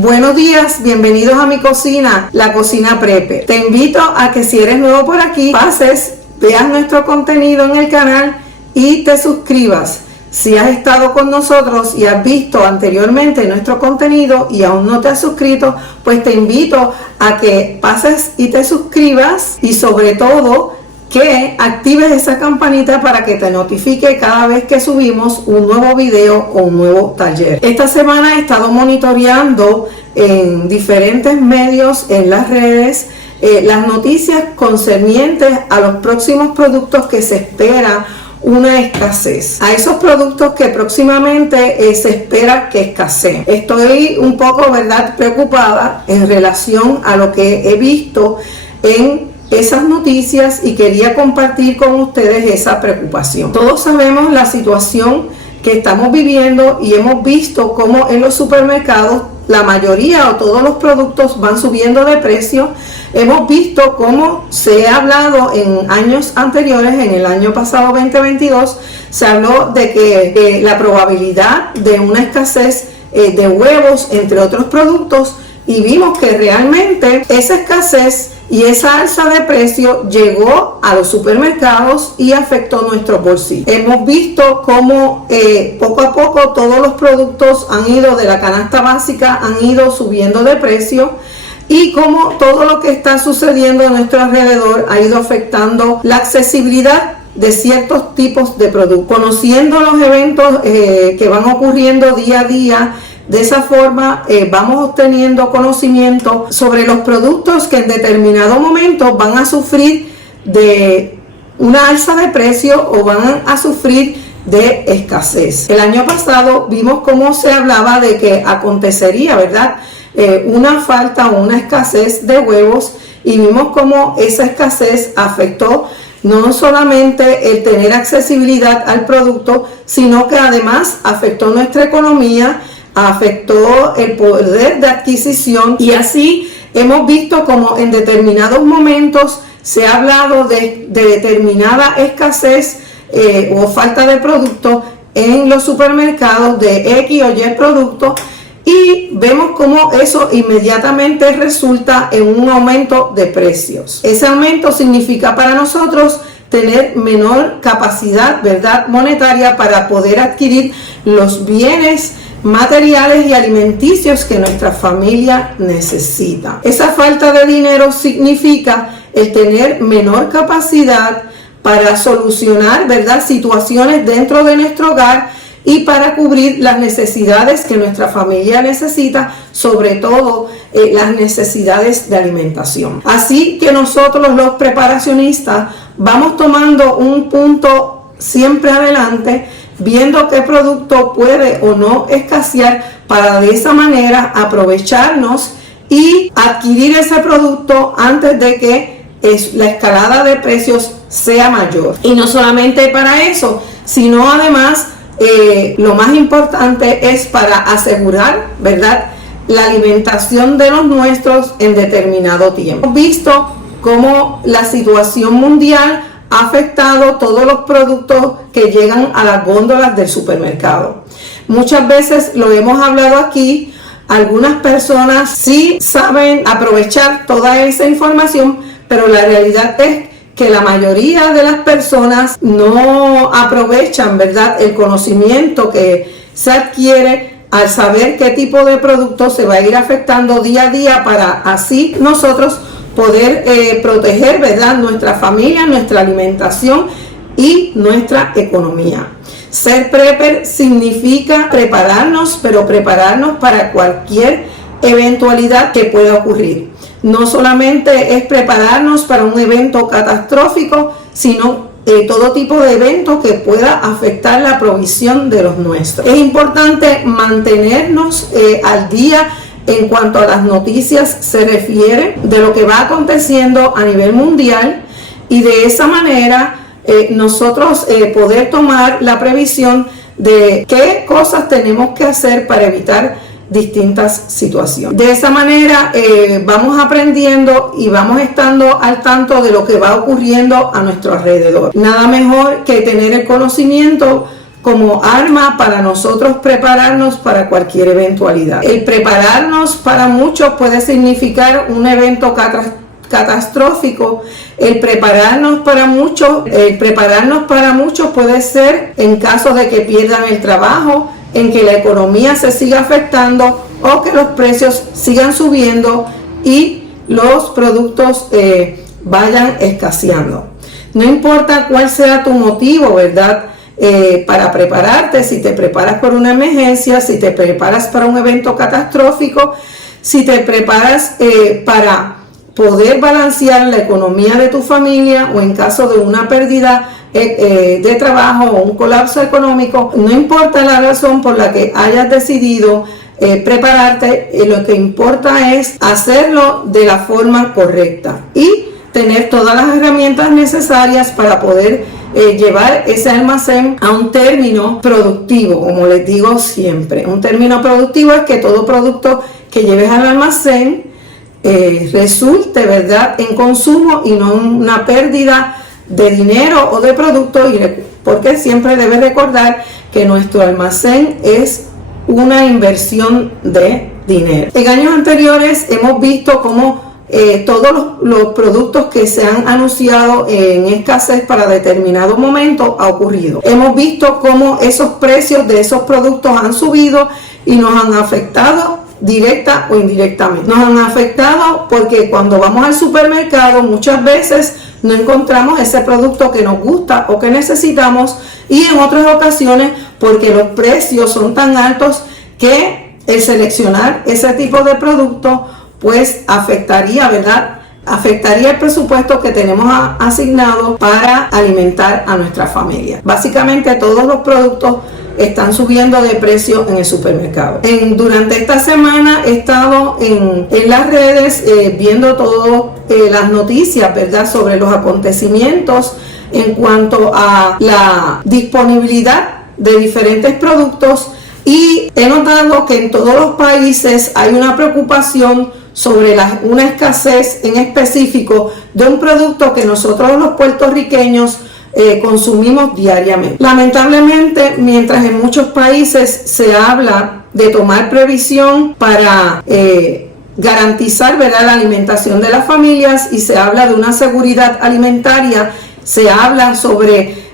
Buenos días, bienvenidos a mi cocina, la cocina Prepe. Te invito a que si eres nuevo por aquí, pases, veas nuestro contenido en el canal y te suscribas. Si has estado con nosotros y has visto anteriormente nuestro contenido y aún no te has suscrito, pues te invito a que pases y te suscribas y sobre todo que actives esa campanita para que te notifique cada vez que subimos un nuevo video o un nuevo taller. Esta semana he estado monitoreando en diferentes medios, en las redes, las noticias concernientes a los próximos productos que se espera una escasez, a esos productos que próximamente se espera que escaseen. Estoy un poco, ¿verdad?, preocupada en relación a lo que he visto en esas noticias y quería compartir con ustedes esa preocupación. Todos sabemos la situación que estamos viviendo y hemos visto cómo en los supermercados la mayoría o todos los productos van subiendo de precio. Hemos visto cómo se ha hablado en años anteriores, en el año pasado 2022, se habló de que la probabilidad de una escasez de huevos, entre otros productos, y vimos que realmente esa escasez y esa alza de precio llegó a los supermercados y afectó nuestros bolsillos. Hemos visto cómo poco a poco todos los productos han ido de la canasta básica, han ido subiendo de precio, y cómo todo lo que está sucediendo a nuestro alrededor ha ido afectando la accesibilidad de ciertos tipos de productos. Conociendo los eventos que van ocurriendo día a día, de esa forma vamos obteniendo conocimiento sobre los productos que en determinado momento van a sufrir de una alza de precio o van a sufrir de escasez. El año pasado vimos cómo se hablaba de que acontecería, ¿verdad?, una falta o una escasez de huevos, y vimos cómo esa escasez afectó no solamente el tener accesibilidad al producto, sino que además afectó nuestra economía, afectó el poder de adquisición, y así hemos visto como en determinados momentos se ha hablado de determinada escasez o falta de producto en los supermercados de X o Y productos, y vemos cómo eso inmediatamente resulta en un aumento de precios. Ese aumento significa para nosotros tener menor capacidad, ¿verdad?, monetaria para poder adquirir los bienes materiales y alimenticios que nuestra familia necesita. Esa falta de dinero significa el tener menor capacidad para solucionar, ¿verdad?, situaciones dentro de nuestro hogar y para cubrir las necesidades que nuestra familia necesita, sobre todo las necesidades de alimentación. Así que nosotros los preparacionistas vamos tomando un punto siempre adelante, viendo qué producto puede o no escasear, para de esa manera aprovecharnos y adquirir ese producto antes de que la escalada de precios sea mayor. Y no solamente para eso, sino además lo más importante es para asegurar, ¿verdad?, la alimentación de los nuestros en determinado tiempo. Hemos visto cómo la situación mundial ha afectado todos los productos que llegan a las góndolas del supermercado. Muchas veces lo hemos hablado aquí, algunas personas sí saben aprovechar toda esa información, pero la realidad es que la mayoría de las personas no aprovechan, ¿verdad?, el conocimiento que se adquiere al saber qué tipo de producto se va a ir afectando día a día, para así nosotros poder proteger, ¿verdad?, nuestra familia, nuestra alimentación y nuestra economía. Ser prepper significa prepararnos, pero prepararnos para cualquier eventualidad que pueda ocurrir. No solamente es prepararnos para un evento catastrófico, sino todo tipo de evento que pueda afectar la provisión de los nuestros. Es importante mantenernos al día en cuanto a las noticias se refiere, de lo que va aconteciendo a nivel mundial, y de esa manera nosotros poder tomar la previsión de qué cosas tenemos que hacer para evitar distintas situaciones. De esa manera vamos aprendiendo y vamos estando al tanto de lo que va ocurriendo a nuestro alrededor. Nada mejor que tener el conocimiento como arma para nosotros prepararnos para cualquier eventualidad. El prepararnos para muchos puede significar un evento catastrófico. El prepararnos para muchos puede ser en caso de que pierdan el trabajo, en que la economía se siga afectando o que los precios sigan subiendo y los productos vayan escaseando. No importa cuál sea tu motivo, ¿verdad? Para prepararte, si te preparas por una emergencia, si te preparas para un evento catastrófico, si te preparas para poder balancear la economía de tu familia o en caso de una pérdida de trabajo o un colapso económico, no importa la razón por la que hayas decidido prepararte, lo que importa es hacerlo de la forma correcta y tener todas las herramientas necesarias para poder llevar ese almacén a un término productivo, como les digo siempre. Un término productivo es que todo producto que lleves al almacén resulte, ¿verdad?, en consumo y no en una pérdida de dinero o de producto, porque siempre debes recordar que nuestro almacén es una inversión de dinero. En años anteriores hemos visto cómo todos los productos que se han anunciado en escasez para determinado momento ha ocurrido. Hemos visto cómo esos precios de esos productos han subido y nos han afectado directa o indirectamente. Nos han afectado porque cuando vamos al supermercado muchas veces no encontramos ese producto que nos gusta o que necesitamos, y en otras ocasiones porque los precios son tan altos que el seleccionar ese tipo de producto pues afectaría, ¿verdad? Afectaría el presupuesto que tenemos asignado para alimentar a nuestra familia. Básicamente todos los productos están subiendo de precio en el supermercado. Durante esta semana he estado en las redes viendo todas las noticias, ¿verdad?, sobre los acontecimientos en cuanto a la disponibilidad de diferentes productos, y he notado que en todos los países hay una preocupación sobre una escasez en específico de un producto que nosotros los puertorriqueños consumimos diariamente. Lamentablemente, mientras en muchos países se habla de tomar previsión para garantizar, ¿verdad?, la alimentación de las familias, y se habla de una seguridad alimentaria, se habla sobre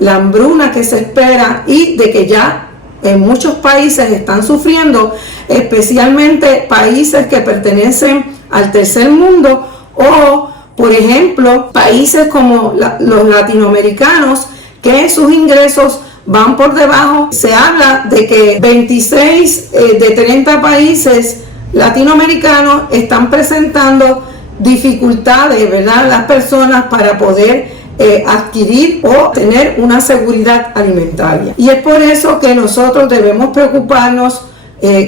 la hambruna que se espera y de que ya en muchos países están sufriendo, especialmente países que pertenecen al tercer mundo o, por ejemplo, países como los latinoamericanos, que sus ingresos van por debajo. Se habla de que 26 de 30 países latinoamericanos están presentando dificultades, ¿verdad?, las personas para poder adquirir o tener una seguridad alimentaria. Y es por eso que nosotros debemos preocuparnos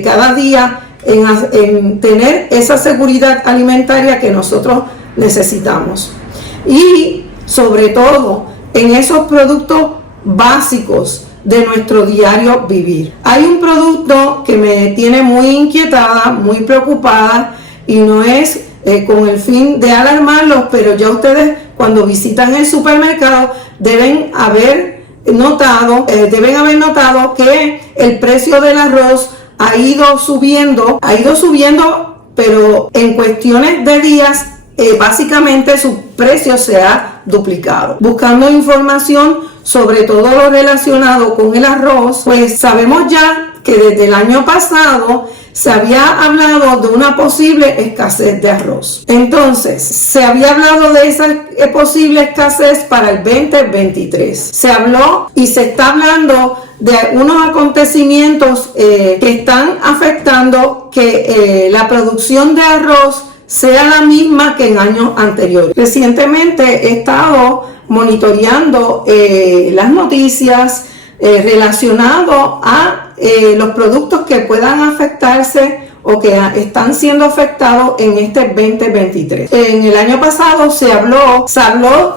cada día en tener esa seguridad alimentaria que nosotros necesitamos, y sobre todo en esos productos básicos de nuestro diario vivir. Hay un producto que me tiene muy inquietada, muy preocupada, y no es con el fin de alarmarlos, pero ya ustedes cuando visitan el supermercado deben haber notado que el precio del arroz ha ido subiendo, pero en cuestiones de días básicamente su precio se ha duplicado. Buscando información sobre todo lo relacionado con el arroz, pues sabemos ya que desde el año pasado se había hablado de una posible escasez de arroz. Entonces, se había hablado de esa posible escasez para el 2023. Se habló y se está hablando de unos acontecimientos que están afectando que la producción de arroz sea la misma que en años anteriores. Recientemente he estado monitoreando las noticias relacionadas a los productos que puedan afectarse o que están siendo afectados en este 2023. En el año pasado se habló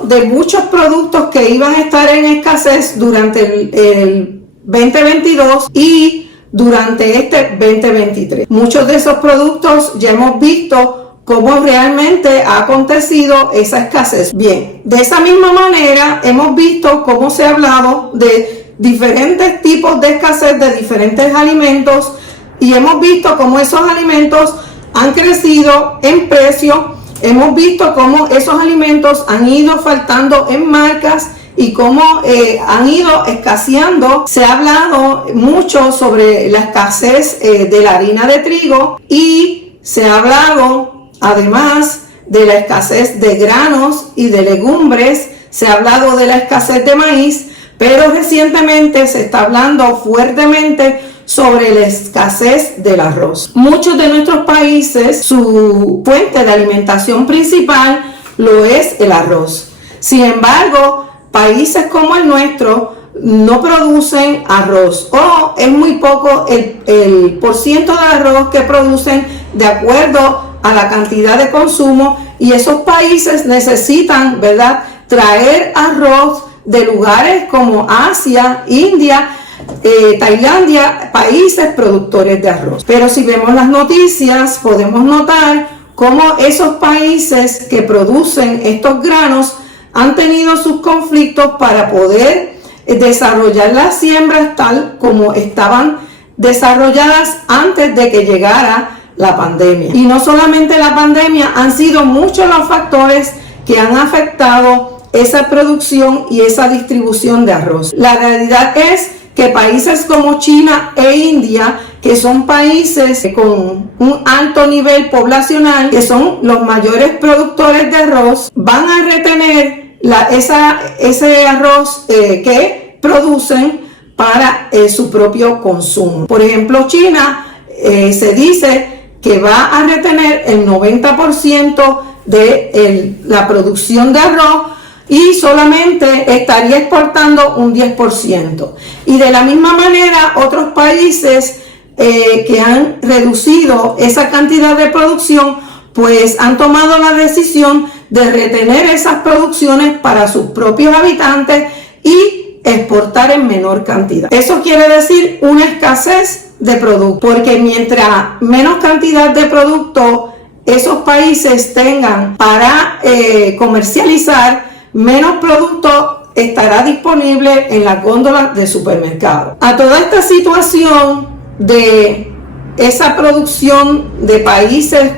de muchos productos que iban a estar en escasez durante el 2022 y durante este 2023. Muchos de esos productos ya hemos visto cómo realmente ha acontecido esa escasez. Bien, de esa misma manera hemos visto cómo se ha hablado de diferentes tipos de escasez de diferentes alimentos y hemos visto cómo esos alimentos han crecido en precio, hemos visto cómo esos alimentos han ido faltando en marcas y cómo han ido escaseando. Se ha hablado mucho sobre la escasez de la harina de trigo y se ha hablado además de la escasez de granos y de legumbres, se ha hablado de la escasez de maíz, pero recientemente se está hablando fuertemente sobre la escasez del arroz. Muchos de nuestros países, su fuente de alimentación principal lo es el arroz. Sin embargo, países como el nuestro no producen arroz o es muy poco el porciento de arroz que producen de acuerdo a la cantidad de consumo, y esos países necesitan, ¿verdad?, traer arroz de lugares como Asia, India, Tailandia, países productores de arroz. Pero si vemos las noticias podemos notar cómo esos países que producen estos granos han tenido sus conflictos para poder desarrollar las siembras tal como estaban desarrolladas antes de que llegara la pandemia. Y no solamente la pandemia, han sido muchos los factores que han afectado esa producción y esa distribución de arroz. La realidad es que países como China e India, que son países con un alto nivel poblacional, que son los mayores productores de arroz, van a retener ese arroz que producen para su propio consumo. Por ejemplo, China se dice que va a retener el 90% de la producción de arroz y solamente estaría exportando un 10%. Y de la misma manera, otros países que han reducido esa cantidad de producción, pues han tomado la decisión de retener esas producciones para sus propios habitantes y exportar en menor cantidad. Eso quiere decir una escasez de producto, porque mientras menos cantidad de producto esos países tengan para comercializar, menos producto estará disponible en las góndolas de supermercados. A toda esta situación de esa producción de países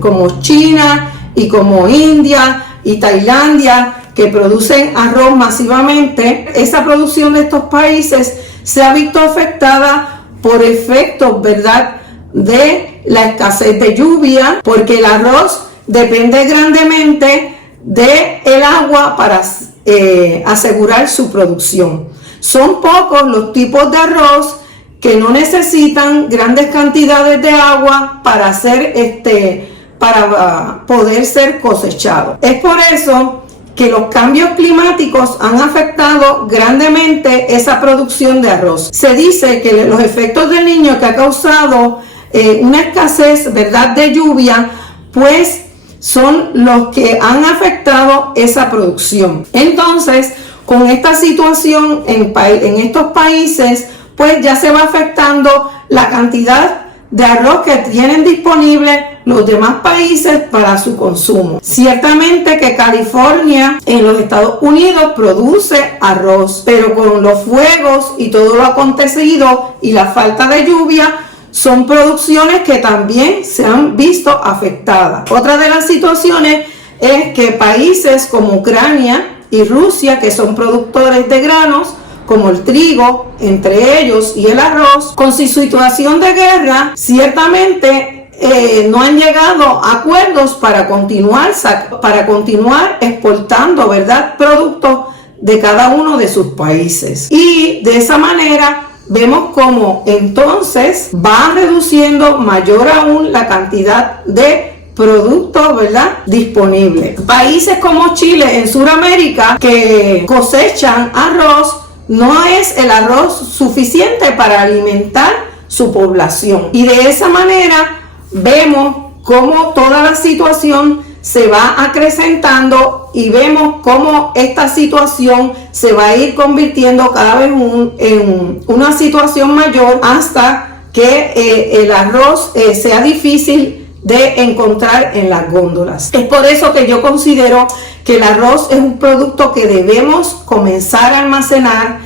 como China y como India y Tailandia, que producen arroz masivamente, esa producción de estos países se ha visto afectada por efectos, ¿verdad?, de la escasez de lluvia, porque el arroz depende grandemente del agua para asegurar su producción. Son pocos los tipos de arroz que no necesitan grandes cantidades de agua para poder ser cosechados. Es por eso que los cambios climáticos han afectado grandemente esa producción de arroz. Se dice que los efectos del Niño, que ha causado una escasez, ¿verdad?, de lluvia, pues son los que han afectado esa producción. Entonces, con esta situación en estos países, pues ya se va afectando la cantidad de arroz que tienen disponible los demás países para su consumo. Ciertamente que California en los Estados Unidos produce arroz, pero con los fuegos y todo lo acontecido y la falta de lluvia, son producciones que también se han visto afectadas. Otra de las situaciones es que países como Ucrania y Rusia, que son productores de granos, como el trigo, entre ellos, y el arroz, con su situación de guerra, ciertamente no han llegado a acuerdos para continuar exportando, ¿verdad?, productos de cada uno de sus países. Y de esa manera vemos cómo entonces va reduciendo mayor aún la cantidad de productos, ¿verdad?, disponibles. Países como Chile en Sudamérica, que cosechan arroz, no es el arroz suficiente para alimentar su población. Y de esa manera vemos cómo toda la situación se va acrecentando y vemos cómo esta situación se va a ir convirtiendo cada vez en una situación mayor hasta que el arroz sea difícil de encontrar en las góndolas. Es por eso que yo considero que el arroz es un producto que debemos comenzar a almacenar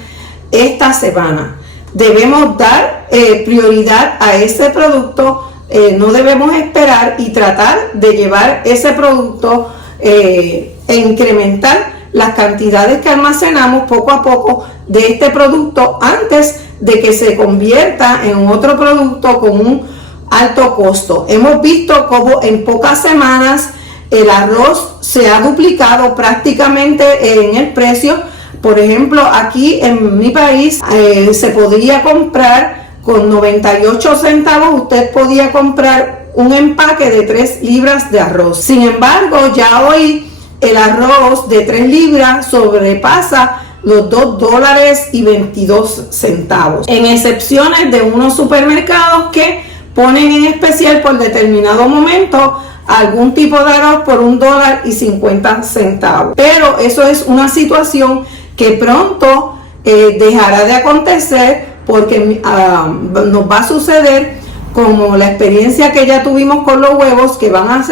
esta semana. Debemos dar prioridad a ese producto, no debemos esperar y tratar de llevar ese producto e incrementar las cantidades que almacenamos poco a poco de este producto antes de que se convierta en otro producto con un alto costo. Hemos visto cómo en pocas semanas el arroz se ha duplicado prácticamente en el precio. Por ejemplo, aquí en mi país se podía comprar con 98 centavos, usted podía comprar un empaque de 3 libras de arroz. Sin embargo, ya hoy el arroz de 3 libras sobrepasa los $2.22, en excepciones de unos supermercados que ponen en especial por determinado momento algún tipo de arroz por $1.50. Pero eso es una situación que pronto dejará de acontecer, porque nos va a suceder como la experiencia que ya tuvimos con los huevos, que van a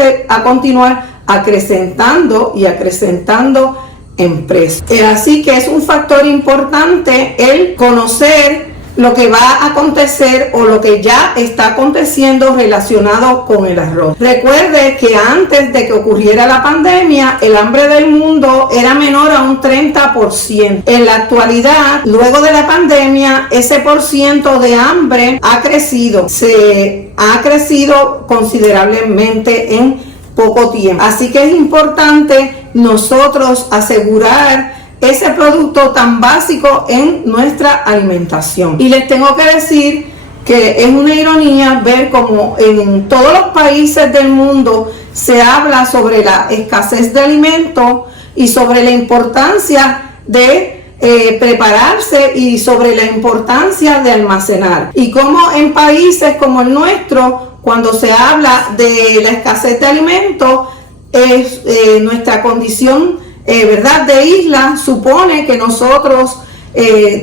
continuar acrecentando y acrecentando en precio. Así que es un factor importante el conocer lo que va a acontecer o lo que ya está aconteciendo relacionado con el arroz. Recuerde que antes de que ocurriera la pandemia, el hambre del mundo era menor a un 30%. En la actualidad, luego de la pandemia, ese porciento de hambre ha crecido. Se ha crecido considerablemente en poco tiempo. Así que es importante nosotros asegurar ese producto tan básico en nuestra alimentación. Y les tengo que decir que es una ironía ver cómo en todos los países del mundo se habla sobre la escasez de alimentos y sobre la importancia de prepararse y sobre la importancia de almacenar. Y como en países como el nuestro, cuando se habla de la escasez de alimentos, nuestra condición ¿verdad? de isla supone que nosotros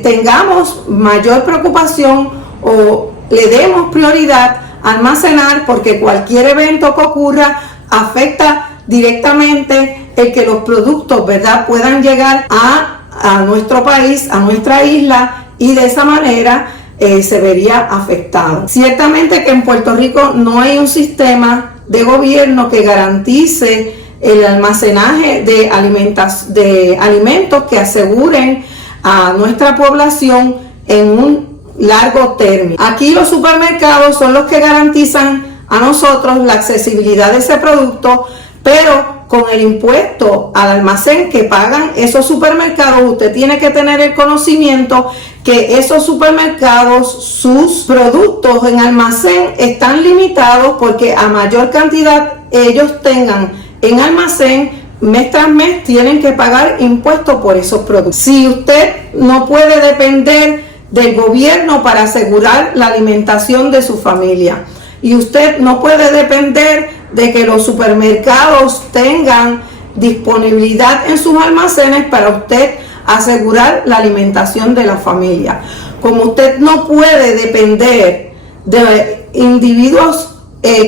tengamos mayor preocupación o le demos prioridad a almacenar, porque cualquier evento que ocurra afecta directamente el que los productos, ¿verdad?, puedan llegar a nuestro país, a nuestra isla, y de esa manera se vería afectado. Ciertamente que en Puerto Rico no hay un sistema de gobierno que garantice el almacenaje de alimentos que aseguren a nuestra población en un largo término. Aquí los supermercados son los que garantizan a nosotros la accesibilidad de ese producto, pero con el impuesto al almacén que pagan esos supermercados, usted tiene que tener el conocimiento que esos supermercados, sus productos en almacén están limitados, porque a mayor cantidad ellos tengan en almacén, mes tras mes tienen que pagar impuestos por esos productos. Si usted no puede depender del gobierno para asegurar la alimentación de su familia, y usted no puede depender de que los supermercados tengan disponibilidad en sus almacenes para usted asegurar la alimentación de la familia, como usted no puede depender de individuos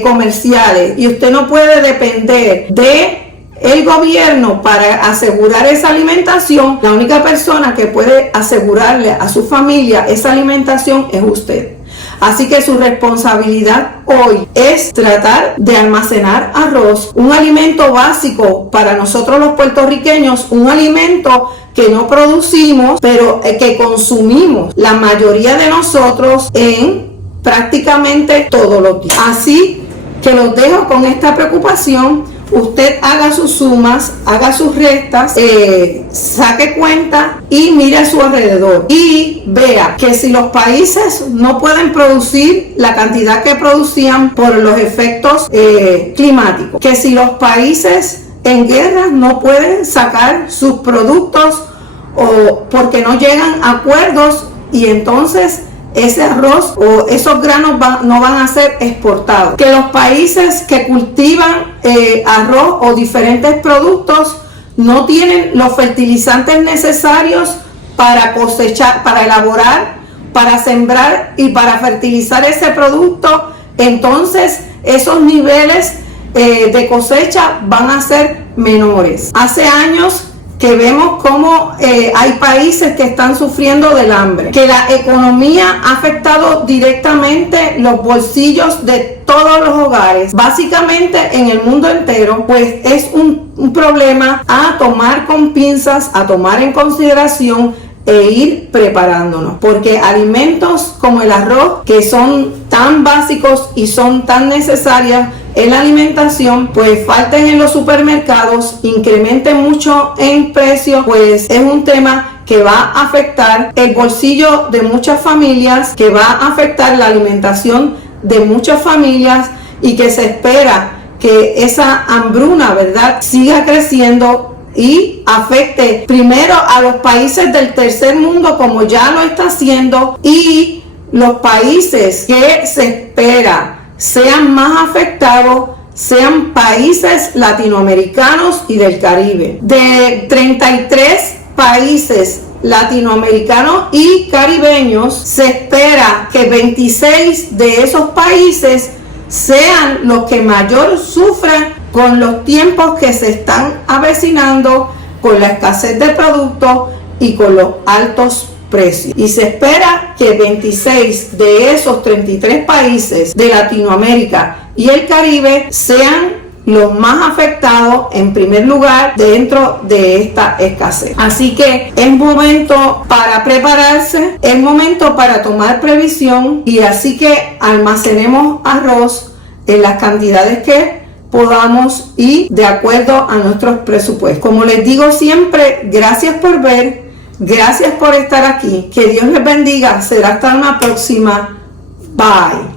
comerciales, y usted no puede depender de el gobierno para asegurar esa alimentación, la única persona que puede asegurarle a su familia esa alimentación es usted. Así que su responsabilidad hoy es tratar de almacenar arroz, un alimento básico para nosotros los puertorriqueños, un alimento que no producimos, pero que consumimos la mayoría de nosotros en prácticamente todos los días. Así que los dejo con esta preocupación. Usted haga sus sumas, haga sus restas, saque cuenta y mire a su alrededor y vea que si los países no pueden producir la cantidad que producían por los efectos climáticos, que si los países en guerra no pueden sacar sus productos o porque no llegan a acuerdos, y entonces ese arroz o esos granos no van a ser exportados, que los países que cultivan arroz o diferentes productos no tienen los fertilizantes necesarios para cosechar, para elaborar, para sembrar y para fertilizar ese producto, entonces esos niveles de cosecha van a ser menores. Hace años que vemos cómo hay países que están sufriendo del hambre, que la economía ha afectado directamente los bolsillos de todos los hogares, básicamente en el mundo entero, pues es un problema a tomar con pinzas, a tomar en consideración e ir preparándonos, porque alimentos como el arroz, que son tan básicos y son tan necesarias en la alimentación, pues falten en los supermercados, incrementen mucho en precio, pues es un tema que va a afectar el bolsillo de muchas familias, que va a afectar la alimentación de muchas familias y que se espera que esa hambruna, ¿verdad?, siga creciendo y afecte primero a los países del tercer mundo, como ya lo está haciendo, y los países que se espera sean más afectados sean países latinoamericanos y del Caribe. De 33 países latinoamericanos y caribeños, se espera que 26 de esos países sean los que mayor sufran con los tiempos que se están avecinando, con la escasez de productos y con los altos precios. Y se espera que 26 de esos 33 países de Latinoamérica y el Caribe sean los más afectados en primer lugar dentro de esta escasez. Así que es momento para prepararse, es momento para tomar previsión, y así que almacenemos arroz en las cantidades que podamos y de acuerdo a nuestros presupuestos. Como les digo siempre, gracias por ver, gracias por estar aquí, que Dios les bendiga, será hasta una próxima, bye.